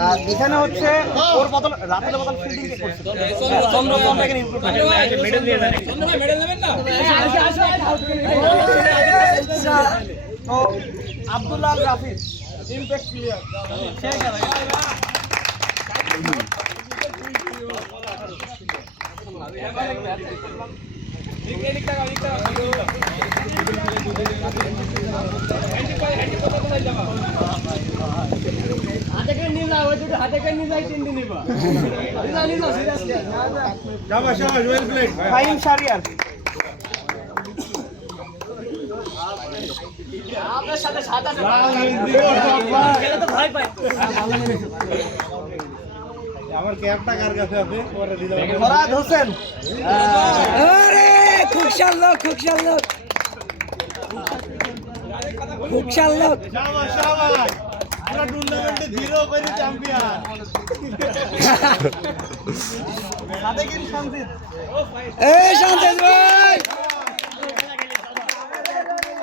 আর এখানে হচ্ছে ওর বদল রাতের বদল ফিল্ডিং কে করছে চন্দ্র এখানে ইনক্লুড মেডেল দিয়ে দেন চন্দ্র ভাই মেডেল নেবেন না তো আব্দুল্লাহ আল রাফিজ ইমপ্যাক্ট প্লেয়ার সেই খেলা আমার ক্যাপটা কার কাছে আছে পরে দিলাম ফরাদ হোসেন আরে খুব শাল্লক শাবাশ শাবাশ পুরো টুর্নামেন্টে 0 করে চ্যাম্পিয়ন সাদেকিন শামসিদ এই শান্তিজ ভাই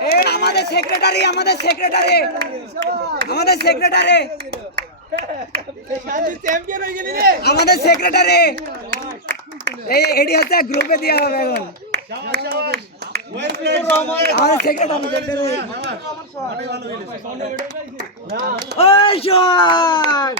এই আমাদের সেক্রেটারি চ্যাম্পিয়ন হয়ে গেলি রে আমাদের সেক্রেটারি এই এডি হচ্ছে গ্রুপে দেওয়া হবে এখন শাবাশ শাবাশ ওয়েল প্লেড আমাদের সেক্রেটারি অনেক ভালো খেলেছে ওই শট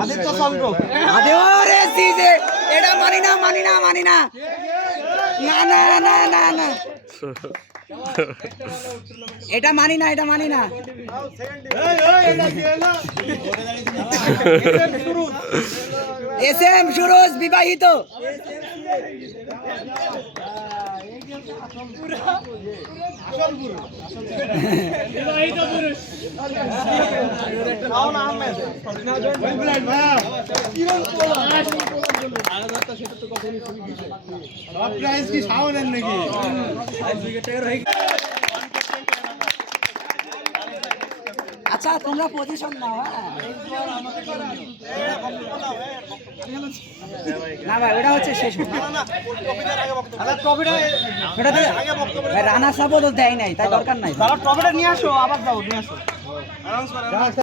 আদিত্য চন্দ্র আরে ওরে সিজে এটা মানি না না এটা মানি না এই এটা কি হলো এসএম সুরজ বিবাহিত শাওন আহমেদ ওয়েল প্লেড ভাই সব প্রাইজ কি শাওনের নাকি আচ্ছা তোমরা পজিশন নাও না ভাই ওটা হচ্ছে শেষ রানা সাবও তো দেয় নাই তাই দরকার নাই ট্রফিটা নিয়ে আসো আবার যাও নিয়ে আসো